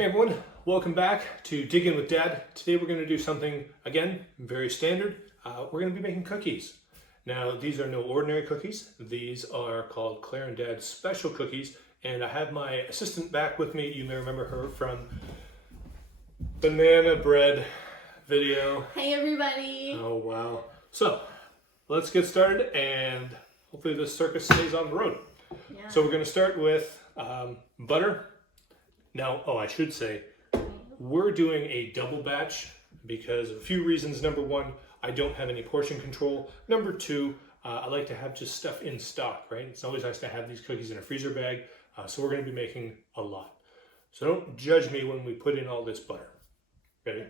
Hey everyone, welcome back to Dig In with Dad. Today we're going to do something, again, very standard. We're going to be making cookies. Now these are no ordinary cookies. These are called Claire and Dad's special cookies. And I have my assistant back with me. You may remember her from Banana Bread video. Hey everybody! Oh wow. So let's get started and hopefully this circus stays on the road. Yeah. So we're going to start with butter. Now, I should say, we're doing a double batch because of a few reasons. Number one, I don't have any portion control. Number two, I like to have just stuff in stock, right? It's always nice to have these cookies in a freezer bag. So we're going to be making a lot. So don't judge me when we put in all this butter. Ready?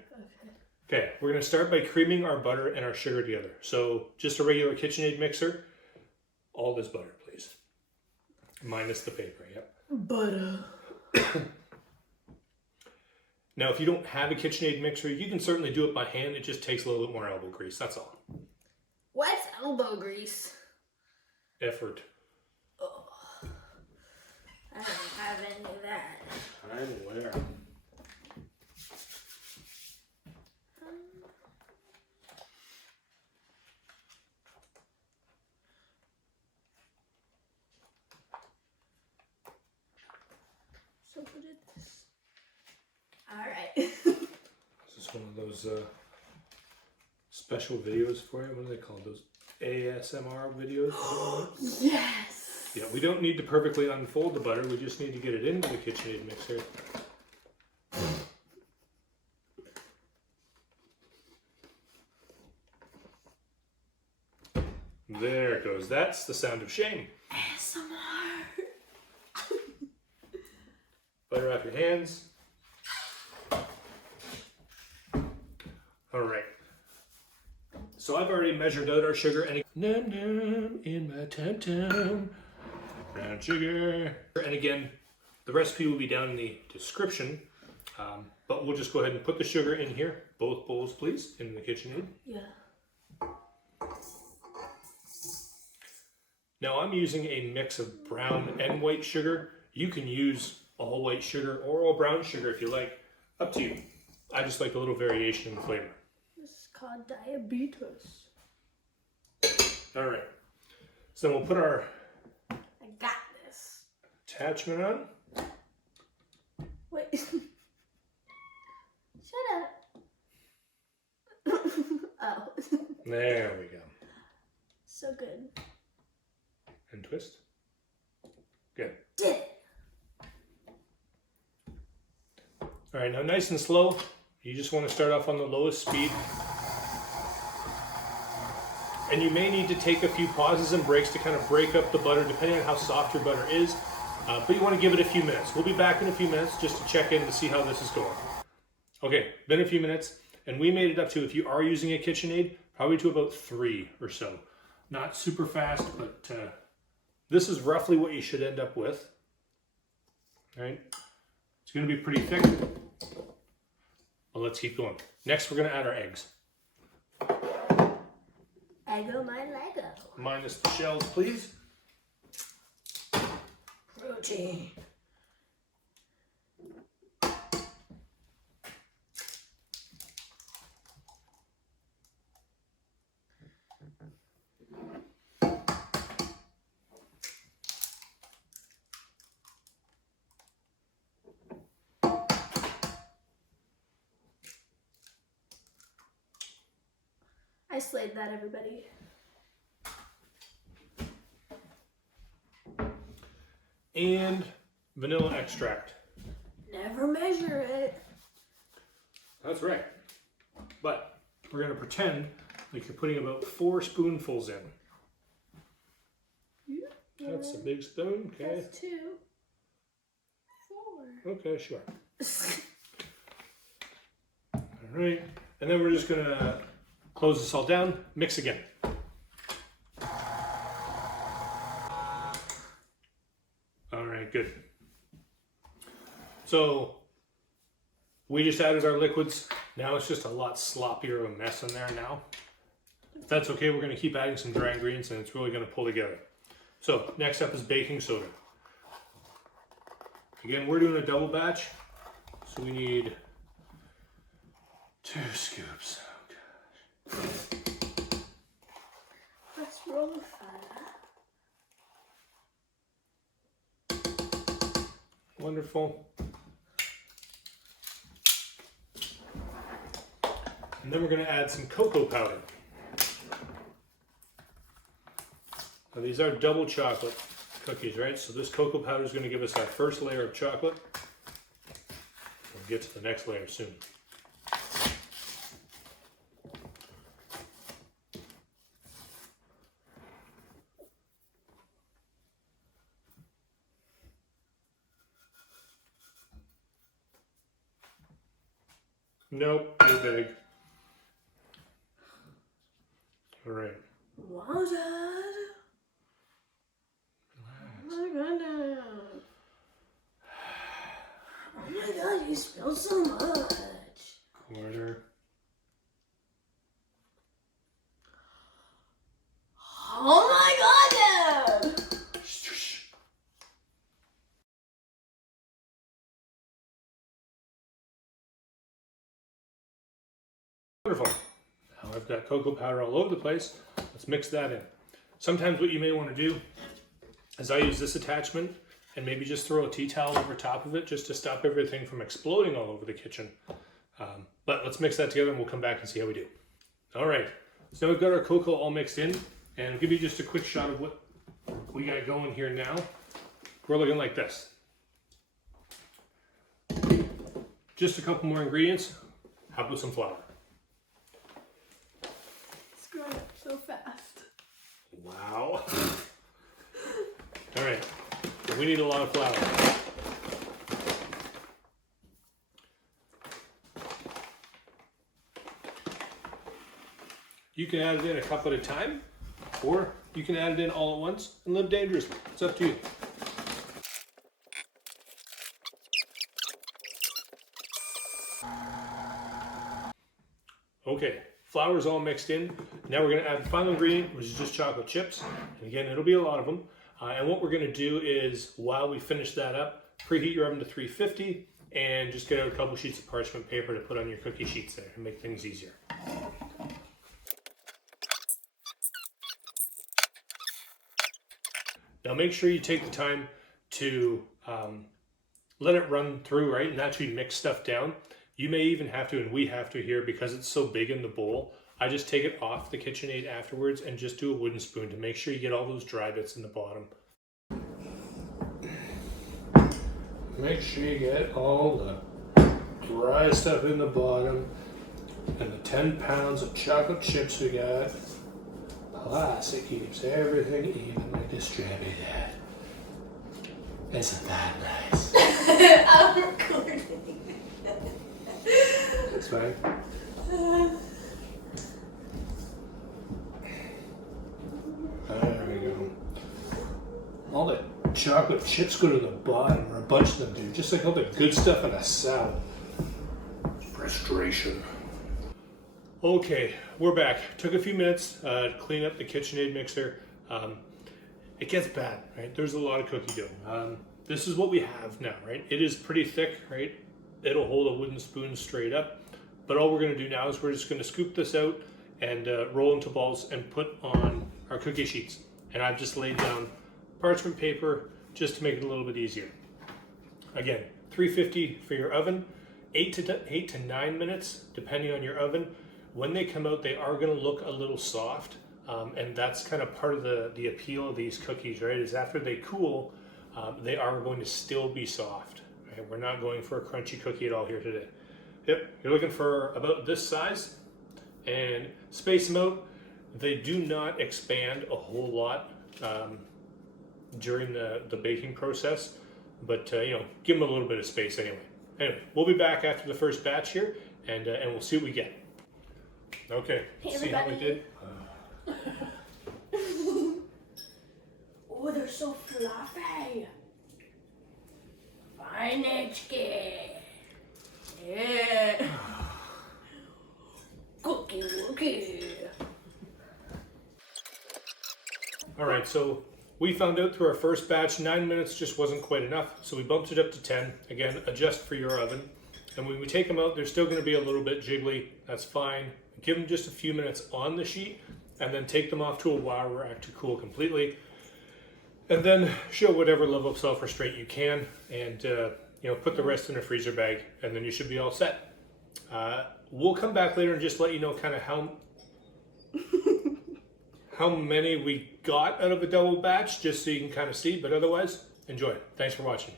Okay, we're going to start by creaming our butter and our sugar together. So just a regular KitchenAid mixer. All this butter, please. Minus the paper, yep. Butter. Now, if you don't have a KitchenAid mixer, you can certainly do it by hand. It just takes a little bit more elbow grease, that's all. What's elbow grease? Effort. Oh, I don't have any of that. I'm aware. So good at this. Alright. This is one of those special videos for you. What are they called? Those ASMR videos? Yes! Yeah, we don't need to perfectly unfold the butter. We just need to get it into the KitchenAid mixer. There it goes. That's the sound of shame. ASMR! Butter off your hands. All right. So I've already measured out our sugar and num num in my tum tum. Brown sugar. And again, the recipe will be down in the description. But we'll just go ahead and put the sugar in here. Both bowls, please, in the KitchenAid. Yeah. Now I'm using a mix of brown and white sugar. You can use all white sugar or all brown sugar if you like. Up to you. I just like a little variation in flavor. This is called diabetes. All right. So then we'll put our I got this. attachment on. Wait. Shut up. Oh. There we go. So good. And twist. Good. Did it. All right, now nice and slow. You just want to start off on the lowest speed. And you may need to take a few pauses and breaks to kind of break up the butter, depending on how soft your butter is. But you want to give it a few minutes. We'll be back in a few minutes just to check in to see how this is going. Okay, been a few minutes. And we made it up to, if you are using a KitchenAid, probably to about 3 or so. Not super fast, but this is roughly what you should end up with. All right, it's going to be pretty thick. Well, let's keep going. Next, we're going to add our eggs. Eggo my Lego. Minus the shells, please. Protein. I slayed that, everybody. And vanilla extract. Never measure it. That's right. But we're going to pretend like you're putting about 4 spoonfuls in. That's a big spoon, okay. That's 2. 4. Okay, sure. All right. And then we're just going to close this all down, mix again. All right, good. So we just added our liquids. Now it's just a lot sloppier of a mess in there now. If that's okay, we're going to keep adding some dry ingredients and it's really going to pull together. So next up is baking soda. Again, we're doing a double batch. So So we need 2 scoops. Oh, What's wrong, fella? wonderful. And then we're going to add some cocoa powder. Now these are double chocolate cookies, right? So this cocoa powder is going to give us our first layer of chocolate. We'll get to the next layer soon. Nope, too big. All right. Wow, Dad. Oh my goodness. Oh my god, you spilled so much. Quarter. Oh my god, Dad. Wonderful. Now I've got cocoa powder all over the place. Let's mix that in. Sometimes what you may want to do is I use this attachment and maybe just throw a tea towel over top of it just to stop everything from exploding all over the kitchen. But let's mix that together and we'll come back and see how we do. All right, so now we've got our cocoa all mixed in, and I'll give you just a quick shot of what we got going here now. We're looking like this. Just a couple more ingredients. How about some flour? It's growing up so fast. Wow. All right, so we need a lot of flour. You can add it in a cup at a time, or you can add it in all at once and live dangerously. It's up to you. Okay, flour's all mixed in. Now we're going to add the final ingredient, which is just chocolate chips. And again, it'll be a lot of them. And what we're going to do is, while we finish that up, preheat your oven to 350 and just get out a couple sheets of parchment paper to put on your cookie sheets there to make things easier. Now make sure you take the time to let it run through, right, and actually mix stuff down. You may even have to, and we have to here, because it's so big in the bowl, I just take it off the KitchenAid afterwards and just do a wooden spoon to make sure you get all those dry bits in the bottom. Make sure you get all the dry stuff in the bottom, and the 10 pounds of chocolate chips we got. Plus, it keeps everything evenly distributed. Isn't that nice? I'm recording. That's fine. There we go. All the chocolate chips go to the bottom, or a bunch of them do, just like all the good stuff in a salad. Frustration. Okay, we're back. Took a few minutes to clean up the KitchenAid mixer. It gets bad, right? There's a lot of cookie dough. This is what we have now, right? It is pretty thick, right? It'll hold a wooden spoon straight up. But all we're gonna do now is we're just gonna scoop this out and roll into balls and put on our cookie sheets. And I've just laid down parchment paper just to make it a little bit easier. Again, 350 for your oven, 8 to 9 minutes, depending on your oven. When they come out, they are gonna look a little soft. And that's kind of part of the appeal of these cookies, right? Is after they cool, they are going to still be soft. Right? We're not going for a crunchy cookie at all here today. Yep, you're looking for about this size, and space them out. They do not expand a whole lot during the baking process, but you know, give them a little bit of space anyway. Anyway, we'll be back after the first batch here, and we'll see what we get. Okay, Hey, see how we did? Oh, they're so fluffy. Fine, HK. Yeah. Cookie wookie. All right, so we found out through our first batch 9 minutes just wasn't quite enough, so we bumped it up to 10. Again, adjust for your oven. And when we take them out, they're still going to be a little bit jiggly. That's fine. Give them just a few minutes on the sheet and then take them off to a wire rack to cool completely. And then show whatever level of self-restraint you can, and put the rest in a freezer bag, and then you should be all set. We'll come back later and just let you know kind of how many we got out of a double batch, just so you can kind of see, but otherwise, enjoy. Thanks for watching.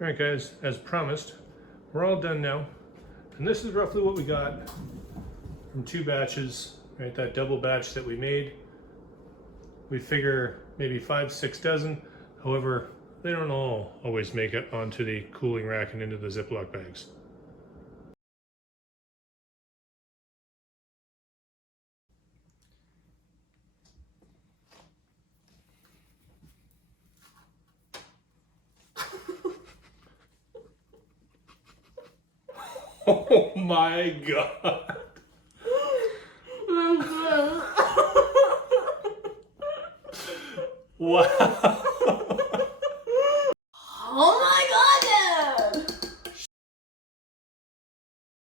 All right, guys, as promised, we're all done now. And this is roughly what we got from 2 batches, right? That double batch that we made. We figure maybe 5-6 dozen. However, they don't all always make it onto the cooling rack and into the Ziploc bags. Oh my God. Wow.